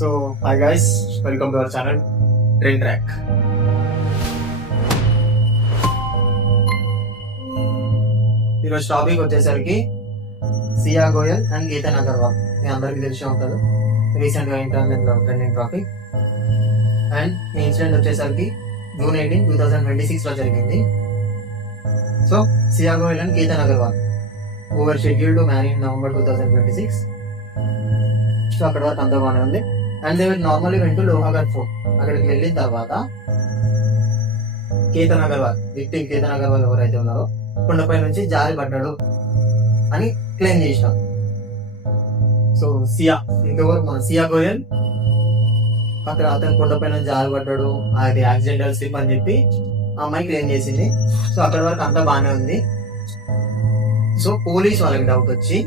So hi guys, welcome to our channel train track. ఈరోజు topic వచ్చేసరికి Siya Goyal and Geetan Agarwal. మీ అందరికీ తెలిసి ఉంటుంది, రీసెంట్ గా ఇంటర్నెట్ లో ట్రెండింగ్ టాపిక్. అండ్ ఈ ఇన్సిడెంట్ వచ్చేసరికి June 18, 2026 లో జరిగింది. So Siya Goyal and Geetan Agarwal over schedule to marry in November 2026. So అక్కడ వరకు అంతా బాగానే ఉంది. And they normally went to Lohagarh fort. అక్కడికి వెళ్ళిన తర్వాత కేతన్ అగర్వాల్, విక్టిమ్ కేతన్ అగర్వాల్ ఎవరైతే ఉన్నారో కొండపై నుంచి జారి పడ్డాడు అని క్లెయిమ్ చేసినాం. సో ఇంకెవరు మన సియా గోయల్ అక్కడ అతను కొండపై నుంచి జారి పడ్డాడు, అది యాక్సిడెంటల్ స్లిప్ అని చెప్పి ఆ అమ్మాయి క్లెయిమ్ చేసింది. సో అక్కడ వరకు అంతా బాగానే ఉంది. సో పోలీస్ వాళ్ళకి డౌట్ వచ్చి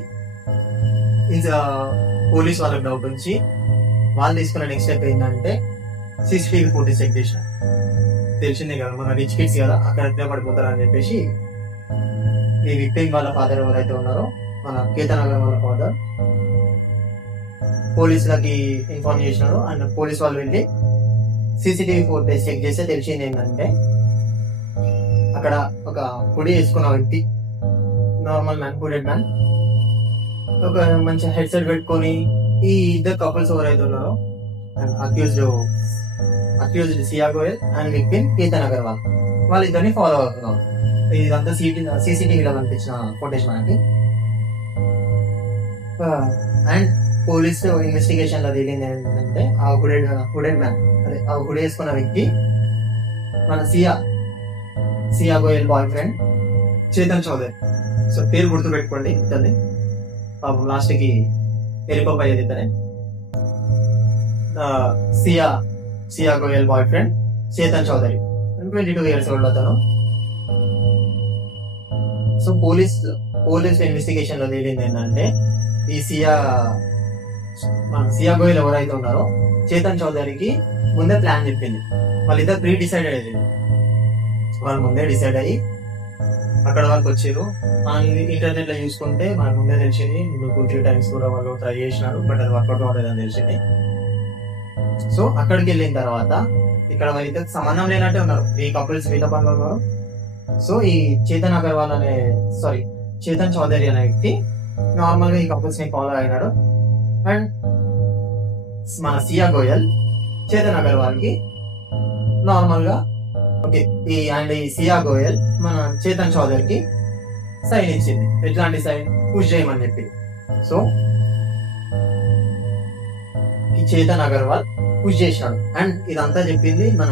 వాళ్ళు తీసుకున్న నెక్స్ట్ స్టెప్ ఏంటంటే CCTV ఫుటేజ్ చెక్ చేసిన. తెలిసిందే కదా, మన రిచ్ కిడ్స్ కదా, అక్కడ ఎట్లా పడిపోతారు అని చెప్పేసి ఈ విక్టిమ్ వాళ్ళ ఫాదర్ ఎవరైతే ఉన్నారో మన కేతన్ అగర్వాల్ వాళ్ళ ఫాదర్ పోలీసులకి ఇన్ఫార్మ్ చేసినారు. అండ్ పోలీస్ వాళ్ళు వెళ్ళి CCTV ఫుటేజ్ చెక్ చేస్తే తెలిసింది ఏంటంటే అక్కడ ఒక హుడీ వేసుకున్న వ్యక్తి, నార్మల్ మ్యాన్, హుడెడ్ మ్యాన్, ఒక మంచి హెడ్సెట్ పెట్టుకొని ఈ ఇద్దరు కపుల్స్ ఎవరైతే ఉన్నారో accused Siya Goyal and victim Ketan Agarwal, వాళ్ళిద్దరిని ఫాలో అవుతున్నారు. ఇదంతా CCTVలో కనిపించిన ఫుటేజ్ మనకి. అండ్ పోలీస్ ఇన్వెస్టిగేషన్ లో తేలింది ఏంటంటే ఆ హుడెడ్ మ్యాన్, అదే ఆ హుడీ వేసుకున్న వ్యక్తి మన Siya Goyal boyfriend Chetan Chaudhary. So పేరు గుర్తు పెట్టుకోండి ఇతన్ని, పాపం లాస్ట్ కి వెళ్ళిపోయేది ఇతనే. Siya Goyal boyfriend Chetan Chaudhary, 22 years old అతను. సో పోలీస్ ఇన్వెస్టిగేషన్ లో తేలింది ఏంటంటే ఈ సియా గోయల్ ఎవరైతే ఉన్నారో చేతన్ చౌదరికి ముందే ప్లాన్ చెప్పింది. వాళ్ళిద్దరు డిసైడెడ్ అయ్యింది. వాళ్ళు ముందే డిసైడ్ అయ్యి అక్కడ వరకు వచ్చారు. మనం ఇంటర్నెట్ లో చూసుకుంటే మనకు ముందే తెలిసింది, 2-3 times కూడా వాళ్ళు ట్రై చేసినారు, బట్ అది వర్కౌట్ అవ్వలేదని తెలిసింది. సో అక్కడికి వెళ్ళిన తర్వాత ఇక్కడ వాళ్ళిద్దరికి సంబంధం లేనట్టే ఉన్నారు, ఈ కపుల్స్ వీళ్ళ పనులు ఉన్నారు. సో ఈ చేతన్ చౌదరి అనే వ్యక్తి నార్మల్ గా ఈ కపుల్స్ ని ఫాలో అయినాడు. అండ్ మన సియా గోయల్ చేతన్ అగర్వాల్ కి నార్మల్ గా ఓకే. ఈ సియా గోయల్ మన చేతన్ చౌదరికి సైన్ ఇచ్చింది. ఎట్లాంటి సైన్? పుష్ చేయమని చెప్పి. సో ఈ చేతన్ అగర్వాల్ పుష్ చేసినాడు. అండ్ ఇదంతా చెప్పింది మన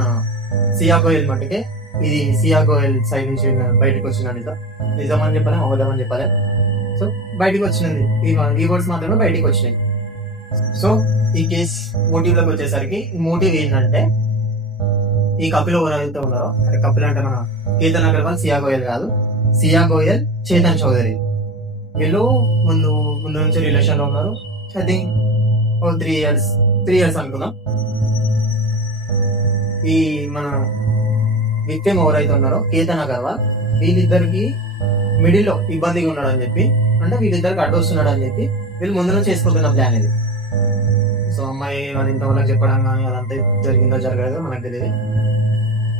సియా గోయల్ మట్టుకే. ఇది సియా గోయల్ సైడ్ నుంచి బయటకు వచ్చిన నిజం అని చెప్పాలి, అబద్ధం అని చెప్పాలి. సో బయటకు వచ్చినది, ఈ వర్డ్స్ మాత్రమే బయటకు వచ్చినాయి. సో ఈ కేసు మోటివ్ లోకి వచ్చేసరికి మోటివ్ ఏంటంటే ఈ కపిల్ ఎవరైతే ఉన్నారో, అంటే కపిల్ అంటే మన కేతన్ అగర్వాల్, సియా గోయల్ కాదు, సియా గోయల్ చేతన్ చౌదరి. వీళ్ళు ముందు నుంచి రిలేషన్ లో ఉన్నారు. ఐ థింక్ 3 years అనుకున్నాం. ఈ మన విక్టిమ్ ఎవరైతే ఉన్నారో కేతన్ అగర్వాల్, వీళ్ళిద్దరికి మిడిల్ లో ఇబ్బందిగా ఉన్నాడు అని చెప్పి, అంటే వీళ్ళిద్దరికి అడ్డు వస్తున్నాడు అని చెప్పి వీళ్ళు ముందు నుంచి చేసుకుంటున్న ప్లాన్ ఇది. సో అమ్మాయి వాళ్ళు ఇంతవరకు చెప్పడం కానీ అదంతా జరిగిందో జరగలేదో మనకు తెలియదు.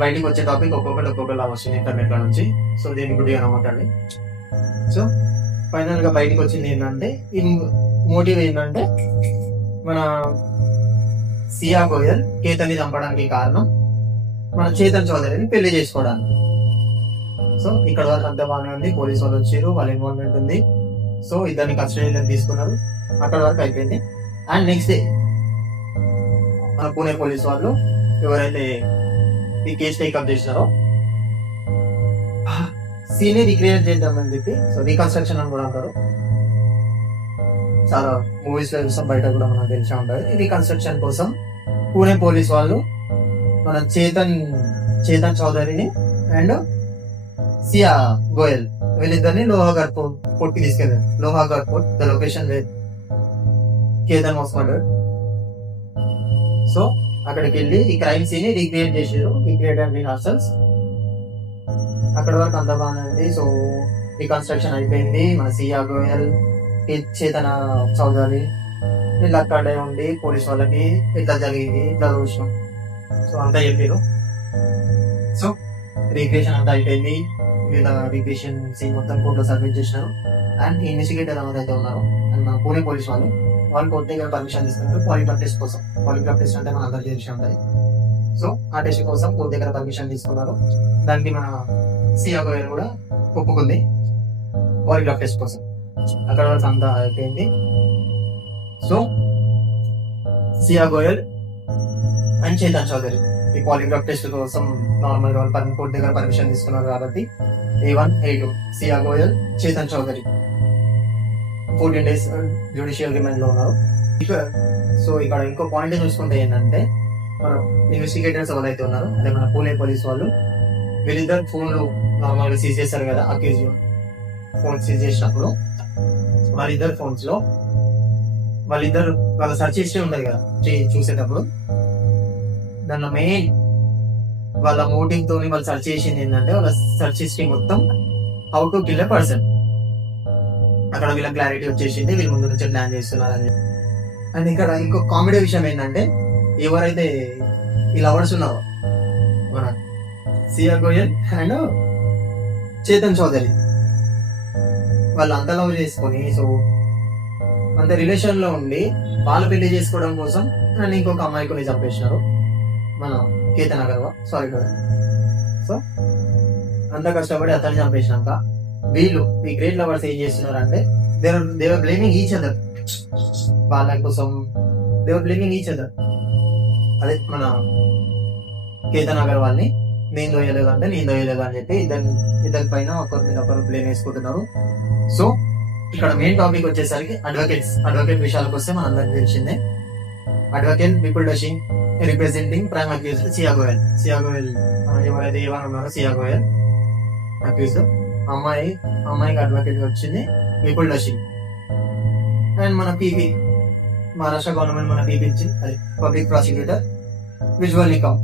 బయటికి వచ్చే టాపిక్ ఒక్కొక్కటి వస్తుంది ఇంటర్నెట్ నుంచి. సో దీన్ని గుడ్డిగా నమ్మకండి. సో ఫైనల్ గా బయటకు వచ్చింది ఏంటంటే, ఈ మోటివ్ ఏంటంటే మన సియా గోయల్ కేతన్ని చంపడానికి కారణం మన చేతన్ చౌదరిని పెళ్లి చేసుకోవడానికి. సో ఇక్కడ వరకు అంతా బాగానే ఉంది. పోలీసు వాళ్ళు వచ్చారు, వాళ్ళ ఇన్వాల్వ్మెంట్ ఉంది. సో ఇద్దరిని కస్టడీలో తీసుకున్నారు, అక్కడ వరకు అయిపోయింది. అండ్ నెక్స్ట్ డే మన పూణే పోలీసు వాళ్ళు ఎవరైతే ఈ కేసు టేకప్ చేసినారో సీన్ రిక్రియేట్ చేద్దామని చెప్పి, సో రీకన్స్ట్రక్షన్ అని కూడా అంటారు, చాలా మూవీస్ లో చూస్తాం, బయట కూడా మనకు తెలిసే ఉంటుంది. ఈ రీకన్స్ట్రక్షన్ కోసం పూణే పోలీస్ వాళ్ళు మన చేతన్ చౌదరిని అండ్ సియా గోయల్ వీళ్ళిద్దరిని లోహాగర్ పోర్ట్ కి తీసుకెళ్ళారు. Lohagad fort, the location where Ketan was murdered. So అక్కడికి వెళ్ళి ఈ క్రైమ్ సీన్ రీక్రియేట్ చేసారు, రీక్రియేట్ అండ్ రిహార్సల్స్. అక్కడ వరకు అంతా బాగానే ఉంది. సో రీకన్స్ట్రక్షన్ అయిపోయింది. మన సియా గోయల్, చేతన్ చౌదరి వీళ్ళు అక్కడే ఉండి పోలీస్ వాళ్ళకి ఇట్లా జరిగింది ఇట్లా చూసినాం. సో అంతా చెప్పారు. సో రిగ్రెషన్ అంతా అయిపోయింది. వీళ్ళ రిగ్రెషన్ సీన్ మొత్తం కోర్టులో సబ్మిట్ చేసినారు. అండ్ ఇన్వెస్టిగేటర్ ఎవరైతే ఉన్నారో అండ్ మన పూణే పోలీస్ వాళ్ళు కోర్టు దగ్గర పర్మిషన్ తీసుకున్నారు పాలిగ్రాఫ్ టెస్ట్ కోసం. పాలిగ్రాఫ్ టెస్ట్ అంటే మన అందరికీ తెలిసి ఉంటుంది. సో ఆ టెస్ట్ కోసం కోర్టు దగ్గర పర్మిషన్ తీసుకున్నారు. దానికి మన సియా గోయల్ కూడా ఒప్పుకుంది పాలిగ్రాఫ్ టెస్ట్ కోసం. అక్కడ వరకు అంతా అయిపోయింది. సో సియా గోయల్ అండ్ చేతన్ చౌదరి ఈ పాలిగ్రాఫ్ టెస్ట్ కోసం నార్మల్ గా కోర్టు దగ్గర పర్మిషన్ తీసుకున్నారు కాబట్టి A1 A2 Siya Goyal Chetan Chaudhary 14 days judicial remand లో ఉన్నారు. సో ఇక్కడ ఇంకో పాయింట్ చూసుకుంటే ఏంటంటే మన ఇన్వెస్టిగేటర్స్ ఎవరైతే ఉన్నారో అదే మన పూణే పోలీస్ వాళ్ళు వీళ్ళిద్దరు ఫోన్లు నార్మల్ గా సీజ్ చేస్తారు కదా. అక్యూజ్ ఫోన్ సీజ్ చేసినప్పుడు వాళ్ళిద్దరు ఫోన్స్ లో వాళ్ళ సెర్చ్ హిస్టరీ ఉండదు కదా చూసేటప్పుడు. దానిలో మెయిన్ వాళ్ళ మోటివ్ తోని వాళ్ళు సెర్చ్ చేసింది ఏంటంటే వాళ్ళ సెర్చ్ హిస్టరీ మొత్తం how to kill a person. అక్కడ వీళ్ళ క్లారిటీ వచ్చేసింది, వీళ్ళు ముందు నుంచి ప్లాన్ చేస్తున్నారని. అండ్ ఇక్కడ ఇంకో కామెడీ విషయం ఏంటంటే ఎవరైతే ఈ లవర్స్ ఉన్నారో మన సియా గోయల్ అండ్ చేతన్ చౌదరి వాళ్ళు అంత లవ్ చేసుకొని సో అంత రిలేషన్ లో ఉండి వాళ్ళు పెళ్లి చేసుకోవడం కోసం అండ్ ఇంకొక అమ్మాయి కొన్ని చంపేసినారు మన కేతన్ అగర్వాల్. సారీ కదా. సో అంత కష్టపడి అతన్ని చంపేసినాక వీళ్ళు ఈ గ్రేట్ లవర్స్ ఏం చేస్తున్నారు అంటే దేవర్ బ్లేమింగ్ ఈచ్ అదర్. వాళ్ళ కోసం దేవర్ బ్లేమింగ్ ఈచ్ అదర్. అదే మన కేతన్ అగర్వాల్ ని నేను దోయలేదు అంటే నేను దోయలేదు అని చెప్పి ఇద్దరి పైన ఒకరి మీద ఒకరు బ్లేమ్ వేసుకుంటున్నారు. సో ఇక్కడ మెయిన్ టాపిక్ వచ్చేసరికి అడ్వకేట్ విషయాలకు వస్తే మన అందరికి తెలిసిందే. అడ్వకేట్ విపుల్ డషింగ్ representing prime accused Siya Goyal ఎవరైతే ఏమని ఉన్నారో సియా గోయల్ అక్యూజ్డ్. అమ్మాయికి అడ్వకేట్ వచ్చింది విపుల్ డషింగ్. అండ్ మన పీపీ మహారాష్ట్ర గవర్నమెంట్ మన పీపీ ఇచ్చింది అది పబ్లిక్ ప్రాసిక్యూటర్ విజువల్ నికమ్.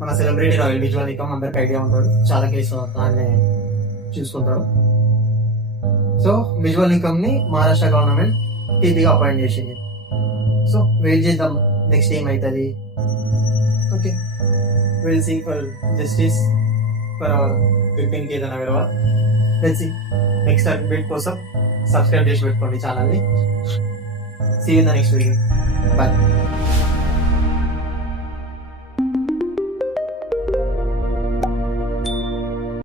మన సెలబ్రిటీ రాయల్ విజువల్ నికమ్ అందరికి ఐడియా ఉంటాడు, చాలా కేసులు ఆయన చూసుకుంటాడు. సో విజువల్ నికమ్ ని మహారాష్ట్ర గవర్నమెంట్ పీపీగా అపాయింట్ చేసింది. సో వెయిట్ చేద్దాం నెక్స్ట్ ఏమవుతుంది. Okay, will see for justice for our victim Ketan Agarwal. Let's see next update కోసం సబ్స్క్రైబ్ చేసి పెట్టుకోండి ఛానల్ని. See you in the next video. Bye.